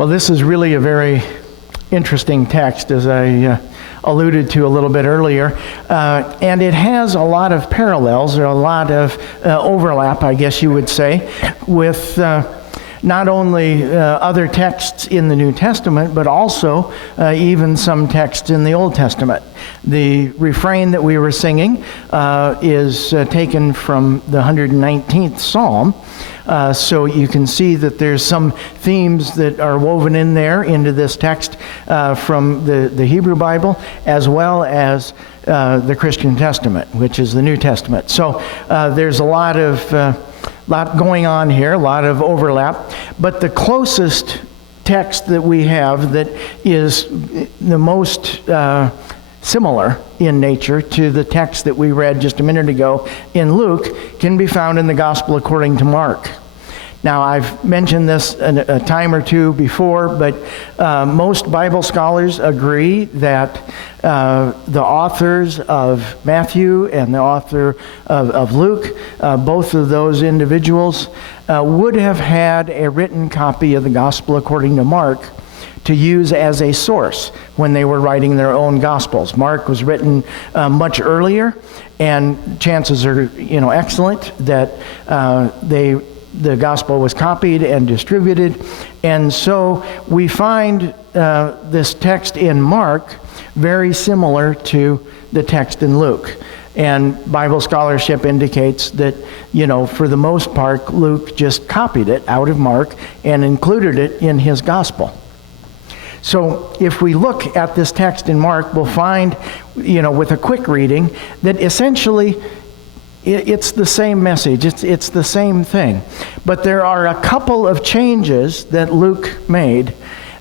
Well, this is really a very interesting text, as I alluded to a little bit earlier, and it has a lot of parallels, or a lot of overlap, I guess you would say, with not only other texts in the New Testament, but also even some texts in the Old Testament. The refrain that we were singing is taken from the 119th Psalm. So you can see that there's some themes that are woven in there into this text from the Hebrew Bible, as well as the Christian Testament, which is the New Testament. So there's a lot going on here, a lot of overlap. But the closest text that we have that is the most similar in nature to the text that we read just a minute ago in Luke can be found in the Gospel according to Mark. Now, I've mentioned this a time or two before, but most Bible scholars agree that the authors of Matthew and the author of Luke, both of those individuals, would have had a written copy of the Gospel according to Mark to use as a source when they were writing their own Gospels. Mark was written much earlier, and chances are, excellent that the Gospel was copied and distributed. And so we find this text in Mark very similar to the text in Luke. And Bible scholarship indicates that, for the most part, Luke just copied it out of Mark and included it in his Gospel. So if we look at this text in Mark, we'll find, with a quick reading, that essentially it's the same message. It's the same thing. But there are a couple of changes that Luke made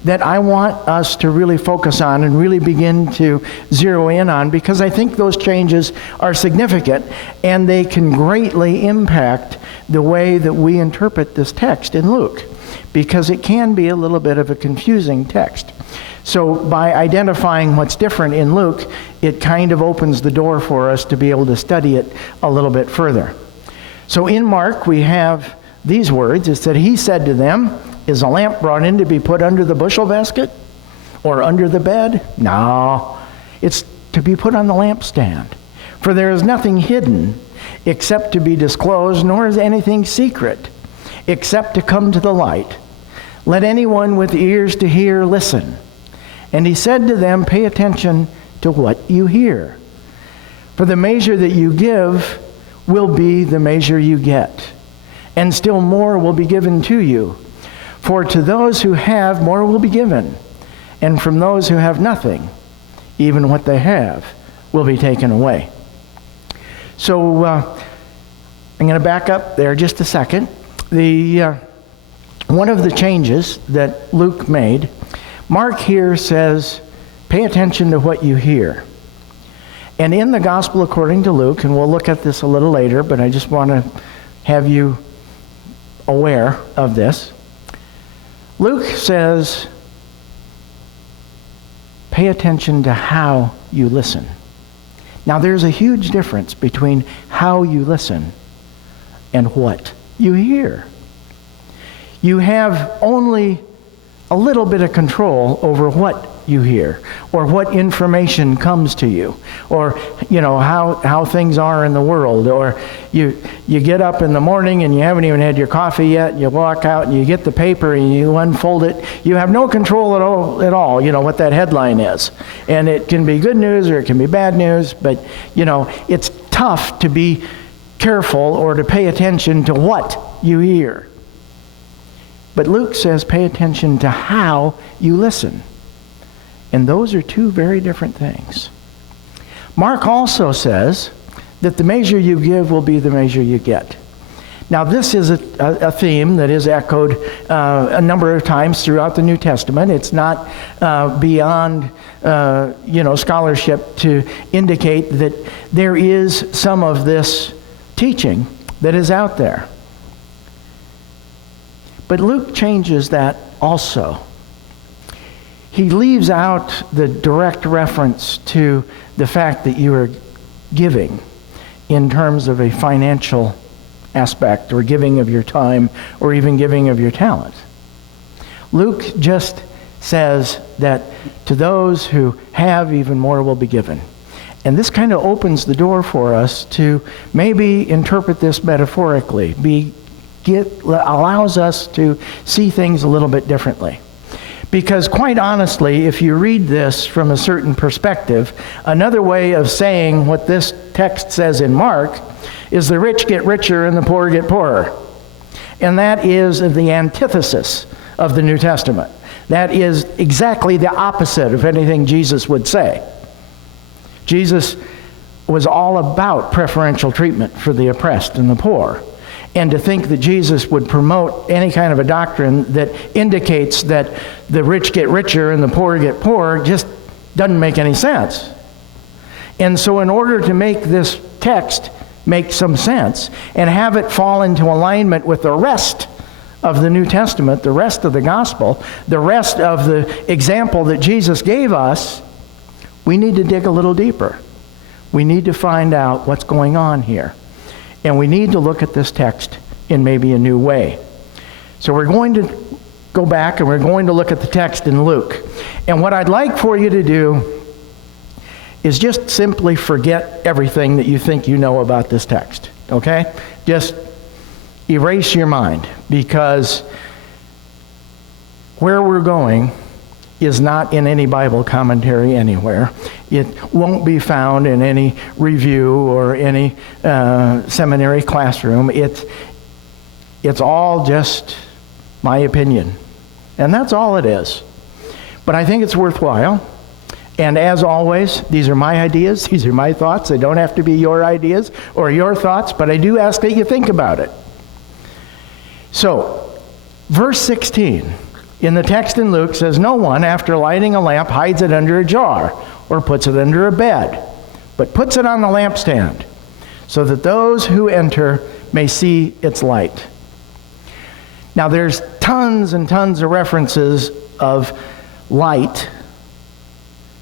that I want us to really focus on and really begin to zero in on, because I think those changes are significant and they can greatly impact the way that we interpret this text in Luke, because it can be a little bit of a confusing text. So by identifying what's different in Luke, it kind of opens the door for us to be able to study it a little bit further. So in Mark, we have these words. It said, "He said to them, 'Is a lamp brought in to be put under the bushel basket or under the bed? No, it's to be put on the lampstand. For there is nothing hidden except to be disclosed, nor is anything secret except to come to the light. Let anyone with ears to hear listen.' And he said to them, 'Pay attention to what you hear. For the measure that you give will be the measure you get, and still more will be given to you. For to those who have, more will be given, and from those who have nothing, even what they have will be taken away.'" So I'm going to back up there just a second. One of the changes that Luke made, Mark here says, "Pay attention to what you hear." And in the Gospel according to Luke, and we'll look at this a little later, but I just want to have you aware of this. Luke says, "Pay attention to how you listen." Now, there's a huge difference between how you listen and what you hear. You have only a little bit of control over what you hear, or what information comes to you, or how things are in the world, or you get up in the morning and you haven't even had your coffee yet, and you walk out and you get the paper and you unfold it. You have no control at all, what that headline is. And it can be good news or it can be bad news, but it's tough to be careful or to pay attention to what you hear. But Luke says, pay attention to how you listen. And those are two very different things. Mark also says that the measure you give will be the measure you get. Now, this is a theme that is echoed a number of times throughout the New Testament. It's not beyond scholarship to indicate that there is some of this teaching that is out there. But Luke changes that also. He leaves out the direct reference to the fact that you are giving in terms of a financial aspect, or giving of your time, or even giving of your talent. Luke just says that to those who have, even more will be given. And this kind of opens the door for us to maybe interpret this metaphorically, allows us to see things a little bit differently. Because quite honestly, if you read this from a certain perspective, another way of saying what this text says in Mark is the rich get richer and the poor get poorer. And that is the antithesis of the New Testament. That is exactly the opposite of anything Jesus would say. Jesus was all about preferential treatment for the oppressed and the poor. And to think that Jesus would promote any kind of a doctrine that indicates that the rich get richer and the poor get poorer just doesn't make any sense. And so in order to make this text make some sense and have it fall into alignment with the rest of the New Testament, the rest of the gospel, the rest of the example that Jesus gave us, we need to dig a little deeper. We need to find out what's going on here. And we need to look at this text in maybe a new way. So we're going to go back and we're going to look at the text in Luke. And what I'd like for you to do is just simply forget everything that you think you know about this text. Okay? Just erase your mind, because where we're going is not in any Bible commentary anywhere. It won't be found in any review or any seminary classroom. It's all just my opinion. And that's all it is. But I think it's worthwhile. And as always, these are my ideas. These are my thoughts. They don't have to be your ideas or your thoughts, but I do ask that you think about it. So, verse 16 in the text in Luke says, "No one, after lighting a lamp, hides it under a jar or puts it under a bed, but puts it on the lampstand, so that those who enter may see its light." Now, there's tons and tons of references of light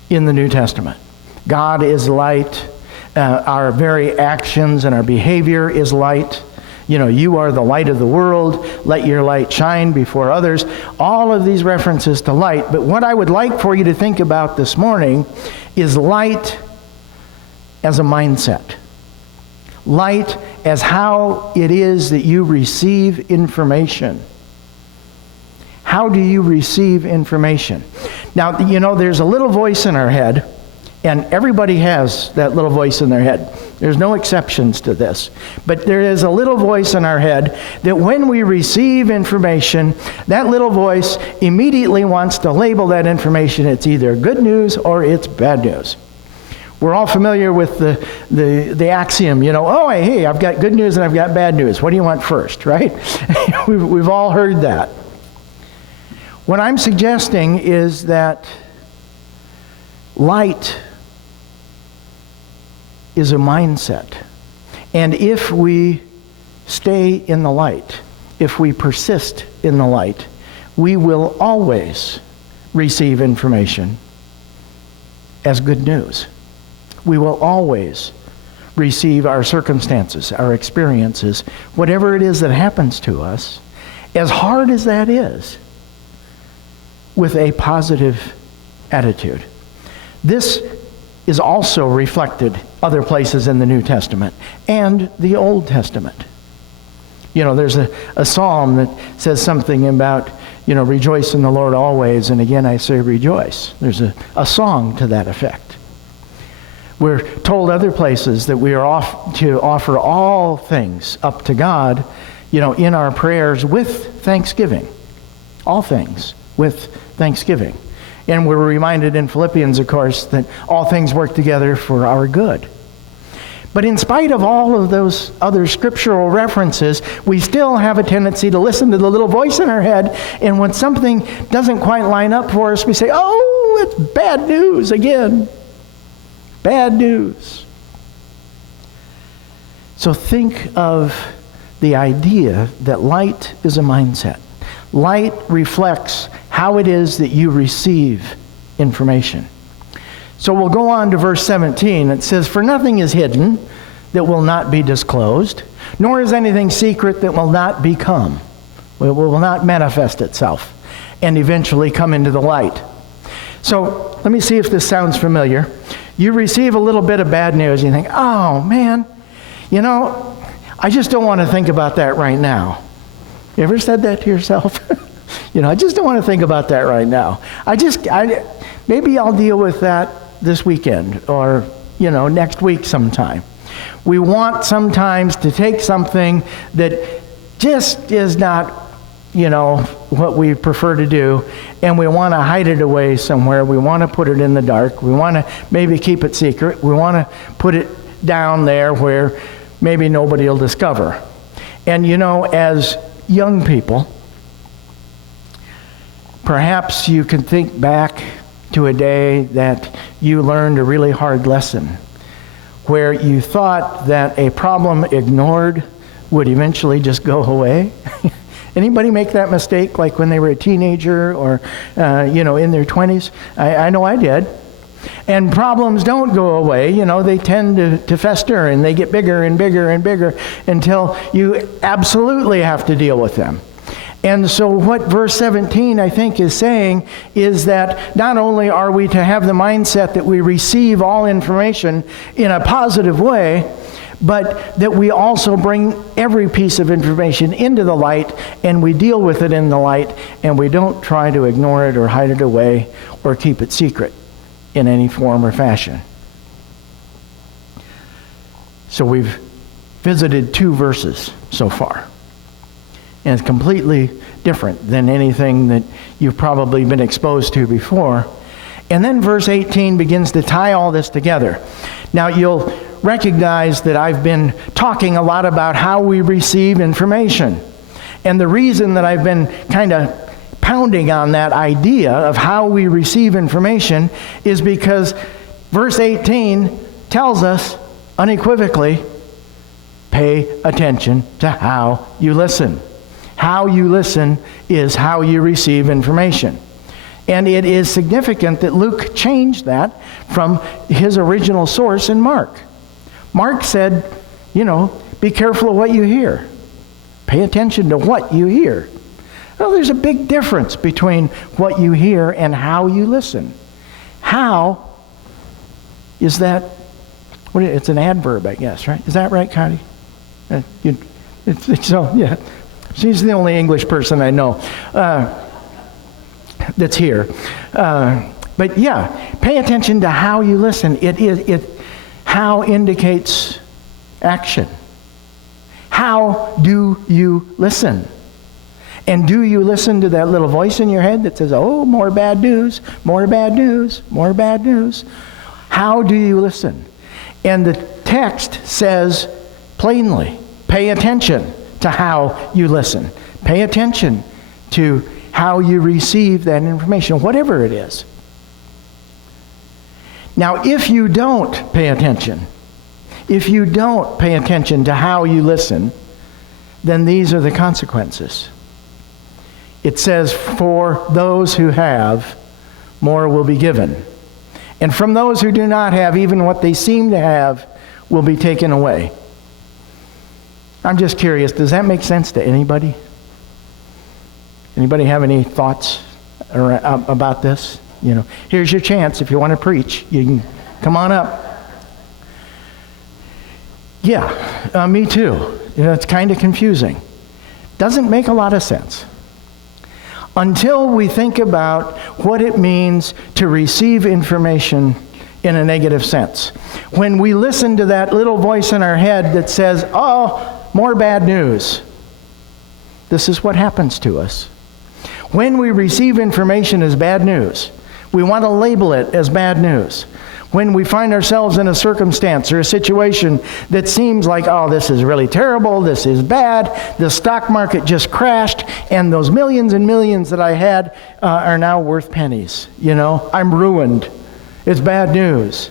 in the New Testament. God is light. Our very actions and our behavior is light. You know, you are the light of the world. Let your light shine before others. All of these references to light. But what I would like for you to think about this morning is light as a mindset. Light as how it is that you receive information. How do you receive information? Now, you know, there's a little voice in our head, and everybody has that little voice in their head. There's no exceptions to this. But there is a little voice in our head that when we receive information, that little voice immediately wants to label that information. It's either good news or it's bad news. We're all familiar with the axiom, you know, oh, hey, I've got good news and I've got bad news. What do you want first, right? We've all heard that. What I'm suggesting is that light is a mindset. And if we stay in the light, if we persist in the light, we will always receive information as good news. We will always receive our circumstances, our experiences, whatever it is that happens to us, as hard as that is, with a positive attitude. This is also reflected other places in the New Testament and the Old Testament. You know, there's a psalm that says something about, you know, rejoice in the Lord always, and again I say rejoice. There's a song to that effect. We're told other places that we are to offer all things up to God, you know, in our prayers with thanksgiving. All things with thanksgiving. And we're reminded in Philippians, of course, that all things work together for our good. But in spite of all of those other scriptural references, we still have a tendency to listen to the little voice in our head, and when something doesn't quite line up for us, we say, oh, it's bad news again. Bad news. So think of the idea that light is a mindset. Light reflects how it is that you receive information. So we'll go on to verse 17. It says, "For nothing is hidden that will not be disclosed, nor is anything secret that will not become, will not manifest itself. and eventually come into the light. So let me see if this sounds familiar. You receive a little bit of bad news, and you think, oh man, I just don't want to think about that right now. You ever said that to yourself? I just don't want to think about that right now. Maybe I'll deal with that this weekend or, next week sometime. We want sometimes to take something that just is not, what we prefer to do, and we want to hide it away somewhere. We want to put it in the dark. We want to maybe keep it secret. We want to put it down there where maybe nobody will discover. And, as young people, perhaps you can think back to a day that you learned a really hard lesson where you thought that a problem ignored would eventually just go away. Anybody make that mistake, like when they were a teenager or, in their 20s? I know I did. And problems don't go away. They tend to fester, and they get bigger and bigger and bigger until you absolutely have to deal with them. And so what verse 17, I think, is saying is that not only are we to have the mindset that we receive all information in a positive way, but that we also bring every piece of information into the light, and we deal with it in the light, and we don't try to ignore it or hide it away or keep it secret in any form or fashion. So we've visited 2 verses so far. And it's completely different than anything that you've probably been exposed to before. And then verse 18 begins to tie all this together. Now you'll recognize that I've been talking a lot about how we receive information. And the reason that I've been kind of pounding on that idea of how we receive information is because verse 18 tells us unequivocally, pay attention to how you listen. How you listen is how you receive information. And it is significant that Luke changed that from his original source in Mark. Mark said, be careful of what you hear. Pay attention to what you hear. Well, there's a big difference between what you hear and how you listen. How is that? It's an adverb, I guess, right? Is that right, Connie? So, yeah. She's the only English person I know that's here. But yeah, pay attention to how you listen. How indicates action. How do you listen? And do you listen to that little voice in your head that says, oh, more bad news, more bad news, more bad news? How do you listen? And the text says plainly, pay attention to how you listen. Pay attention to how you receive that information, whatever it is. Now, if you don't pay attention to how you listen, then these are the consequences. It says, for those who have, more will be given. And from those who do not have, even what they seem to have will be taken away. I'm just curious, does that make sense to anybody? Anybody have any thoughts about this? Here's your chance. If you want to preach, you can come on up. Yeah, me too. It's kind of confusing. Doesn't make a lot of sense. Until we think about what it means to receive information in a negative sense. When we listen to that little voice in our head that says, oh, more bad news. This is what happens to us. When we receive information as bad news, we want to label it as bad news. When we find ourselves in a circumstance or a situation that seems like, oh, this is really terrible, this is bad, the stock market just crashed, and those millions and millions that I had are now worth pennies. I'm ruined. It's bad news.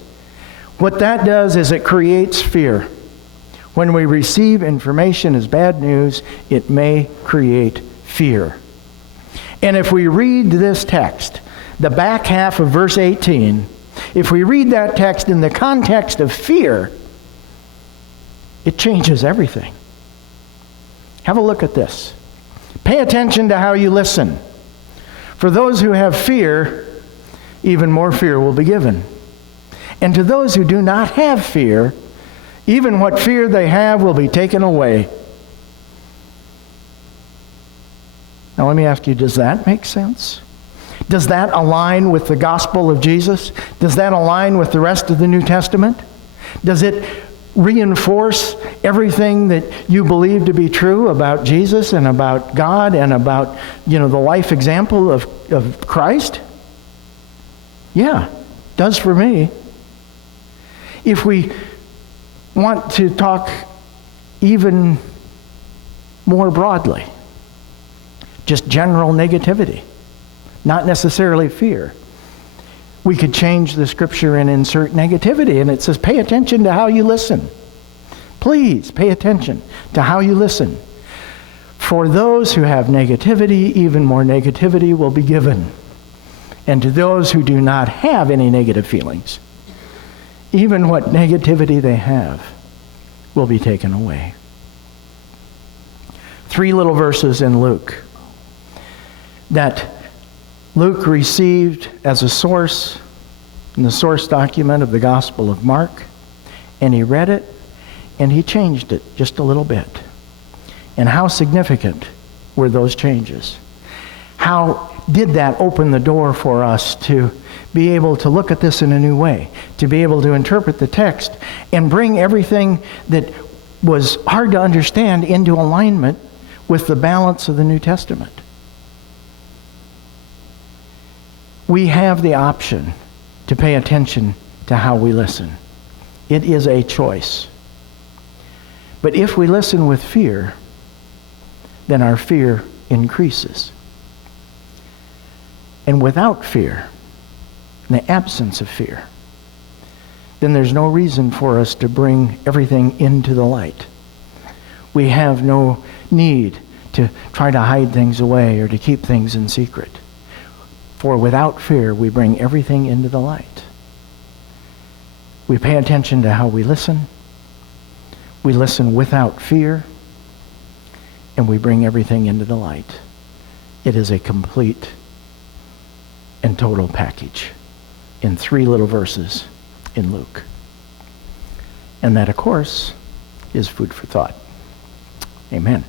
What that does is it creates fear. When we receive information as bad news, it may create fear. And if we read this text, the back half of verse 18, if we read that text in the context of fear, it changes everything. Have a look at this. Pay attention to how you listen. For those who have fear, even more fear will be given. And to those who do not have fear, even what fear they have will be taken away. Now let me ask you, does that make sense? Does that align with the gospel of Jesus? Does that align with the rest of the New Testament? Does it reinforce everything that you believe to be true about Jesus and about God and about, the life example of Christ? Yeah, does for me. If we want to talk even more broadly, just general negativity, not necessarily fear, we could change the scripture and insert negativity, and it says, pay attention to how you listen. Please pay attention to how you listen. For those who have negativity, even more negativity will be given. And to those who do not have any negative feelings, even what negativity they have will be taken away. 3 little verses in Luke that Luke received as a source in the source document of the Gospel of Mark, and he read it, and he changed it just a little bit. And how significant were those changes? How did that open the door for us to be able to look at this in a new way, to be able to interpret the text and bring everything that was hard to understand into alignment with the balance of the New Testament? We have the option to pay attention to how we listen. It is a choice. But if we listen with fear, then our fear increases. And without fear, in the absence of fear, then there's no reason for us to bring everything into the light. We have no need to try to hide things away or to keep things in secret. For without fear, we bring everything into the light. We pay attention to how we listen. We listen without fear. And we bring everything into the light. It is a complete and total package in 3 little verses in Luke. And that, of course, is food for thought. Amen.